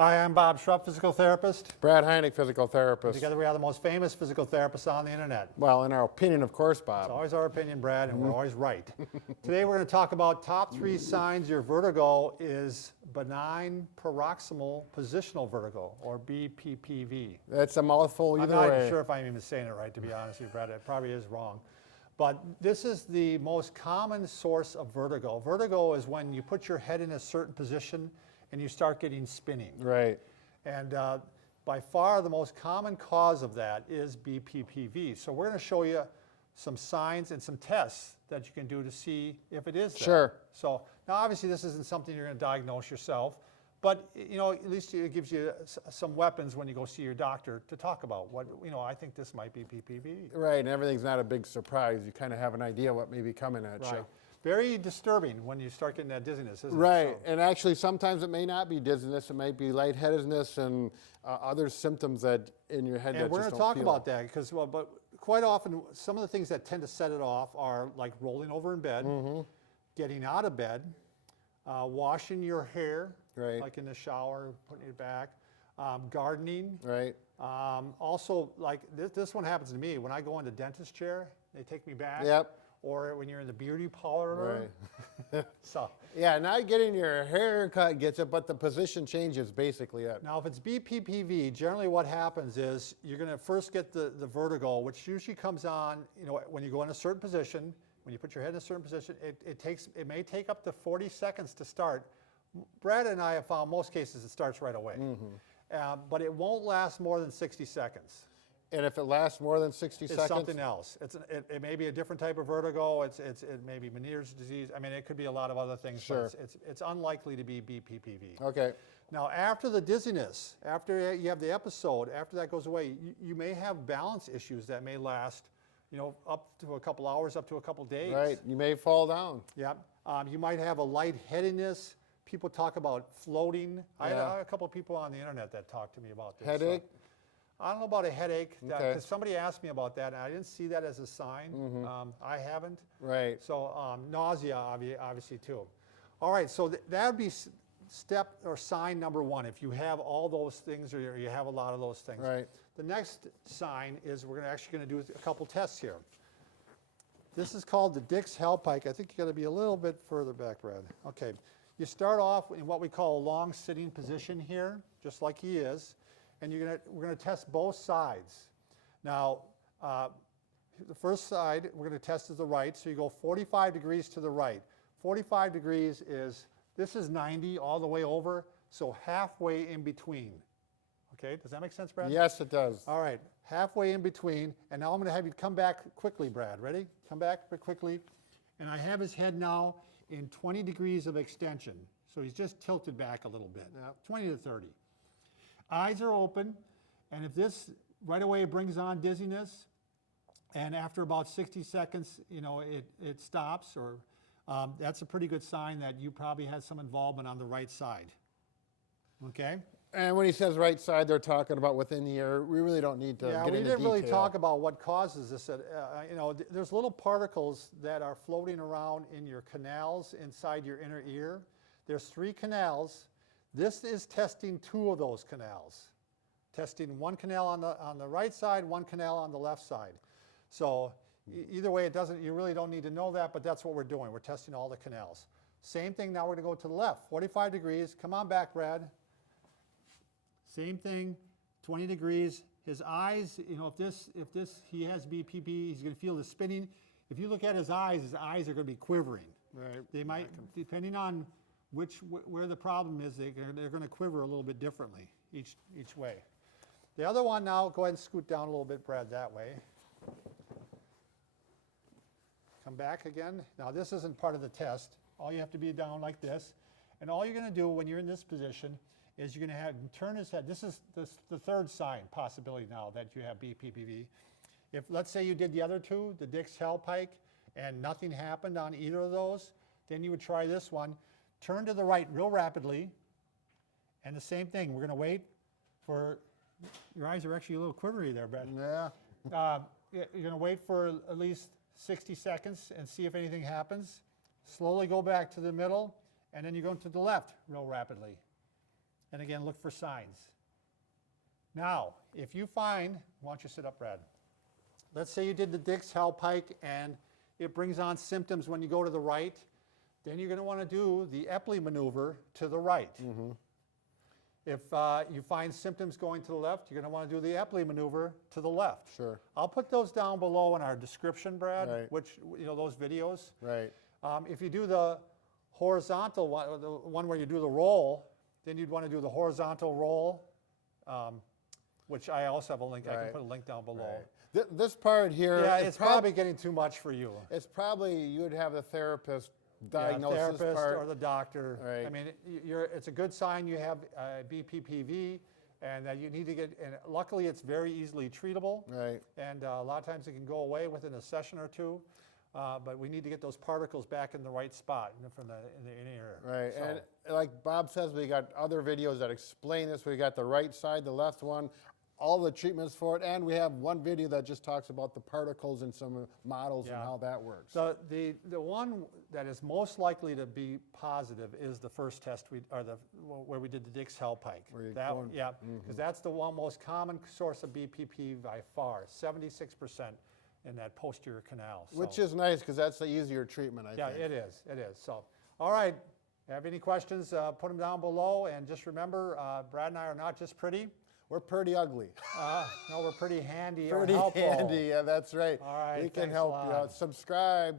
Hi, I'm Bob Schrupp, physical therapist. Brad Heineck, physical therapist. Together we are the most famous physical therapists on the internet. Well, in our opinion, of course, Bob. It's always our opinion, Brad, and we're always right. Today we're going to talk about top 3 signs your vertigo is benign paroxysmal positional vertigo, or BPPV. That's a mouthful either I'm not way. even sure if I'm even saying it right, to be honest with you, Brad. It probably is wrong. But this is the most common source of vertigo. Vertigo is when you put your head in a certain position and you start getting spinning. Right. And by far the most common cause of that is BPPV. So we're going to show you some signs and some tests that you can do to see if it is that. Sure. So now obviously this isn't something you're going to diagnose yourself, but you know, at least it gives you some weapons when you go see your doctor to talk about what, you know, I think this might be BPPV. Right, and everything's not a big surprise. You kind of have an idea what may be coming at Right. you. Very disturbing when you start getting that dizziness, isn't it? Right, So, and actually sometimes it may not be dizziness, it might be lightheadedness and other symptoms that in your head and that we're just going to don't talk feel. about that because, well, but quite often some of the things that tend to set it off are like rolling over in bed, getting out of bed, washing your hair, Right. like in the shower, putting it back, gardening. Right, Also, like this one happens to me when I go in the dentist chair, they take me back. Yep. Or when you're in the beauty parlor. right. So Yeah, not getting your hair cut gets it, but the position changes basically it. now if it's BPPV, generally what happens is you're going to first get the vertigo, which usually comes on, you know, when you go in a certain position, when you put your head in a certain position, it may take up to 40 seconds to start. Brad and I have found most cases it starts right away. But it won't last more than 60 seconds. And if it lasts more than 60 It's seconds? something else. It may be a different type of vertigo. It may be Meniere's disease. I mean, it could be a lot of other things. Sure. But it's unlikely to be BPPV. Okay. Now, after the dizziness, after you have the episode, after that goes away, you may have balance issues that may last, you know, up to a couple hours, up to a couple days. Right, you may fall down. Yep. You might have a lightheadedness. People talk about floating. I had a couple of people on the internet that talked to me about this. Headache? So, I don't know about a headache, Okay. because somebody asked me about that, and I didn't see that as a sign. I haven't. Right. So nausea, obviously, too. All right, so that would be step or sign number 1, if you have all those things or you have a lot of those things. Right. The next sign is we're actually going to do a couple tests here. This is called the Dix Hellpike. I think you got to be a little bit further back, Brad. Okay. You start off in what we call a long sitting position here, just like he is. And we're going to test both sides. Now, the first side we're going to test is the right, so you go 45 degrees to the right. 45 degrees this is 90 all the way over, so halfway in between. Okay, does that make sense, Brad? Yes, it does. All right, halfway in between, and now I'm going to have you come back quickly, Brad. Ready? Come back quickly. And I have his head now in 20 degrees of extension, so he's just tilted back a little bit, 20 to 30. Eyes are open, and if this right away brings on dizziness, and after about 60 seconds, you know, it stops, or that's a pretty good sign that you probably had some involvement on the right side. Okay? And when he says right side, they're talking about within the ear. We really don't need to Yeah, get we into didn't really detail. talk about what causes this. You know, there's little particles that are floating around in your canals inside your inner ear. There's 3 canals. This is testing 2 of those canals. Testing 1 canal on the right side, 1 canal on the left side. So either way, you really don't need to know that, but that's what we're doing. We're testing all the canals. Same thing, now we're going to go to the left, 45 degrees. Come on back, Brad. Same thing, 20 degrees. His eyes, you know, if he has BPP, he's going to feel the spinning. If you look at his eyes are going to be quivering. Right. They might, depending on where the problem is, they're going to quiver a little bit differently each way. The other one now, go ahead and scoot down a little bit, Brad, that way. Come back again. Now this isn't part of the test. All you have to be down like this. And all you're going to do when you're in this position is you're going to have him turn his head. This is the third sign, possibility now that you have BPPV. If, let's say you did the other 2, the Dix Hellpike, and nothing happened on either of those, then you would try this one. Turn to the right real rapidly, and the same thing. We're going to wait for, your eyes are actually a little quivery there, Brad. Yeah. You're going to wait for at least 60 seconds and see if anything happens. Slowly go back to the middle, and then you go to the left real rapidly. And again, look for signs. Now, if you find, why don't you sit up, Brad? Let's say you did the Dix-Hallpike and it brings on symptoms when you go to the right, then you're going to want to do the Epley maneuver to the right. If you find symptoms going to the left, you're going to want to do the Epley maneuver to the left. Sure. I'll put those down below in our description, Brad, Right. which, those videos. Right. If you do the horizontal one, or the one where you do the roll, then you'd want to do the horizontal roll, which I also have a link. I can Right. put a link down below. Right. This part here, Yeah, it's probably getting too much for you. it's probably you would have the therapist Yeah, diagnose this therapist part. or the doctor. Right. I mean, it's a good sign you have BPPV, and that you need to get. And luckily, it's very easily treatable. Right. And a lot of times it can go away within a session or two. But we need to get those particles back in the right spot from in the inner ear. Right, So, and like Bob says, we got other videos that explain this. We got the right side, the left one, all the treatments for it, and we have one video that just talks about the particles and some models and Yeah. how that works. so the one that is most likely to be positive is the first test where we did the Dix-Hallpike. Where you're That, going- yeah, because that's the one most common source of BPP by far, 76% in that posterior canal. Which So, is nice because that's the easier treatment, I yeah, think. it is. It is. So, all right. Have any questions? Put them down below, and just remember, Brad and I are not just pretty. We're pretty ugly. No, we're pretty handy. or Pretty helpful. handy, yeah, that's right. All right, We can thanks a help you lot. out. Subscribe.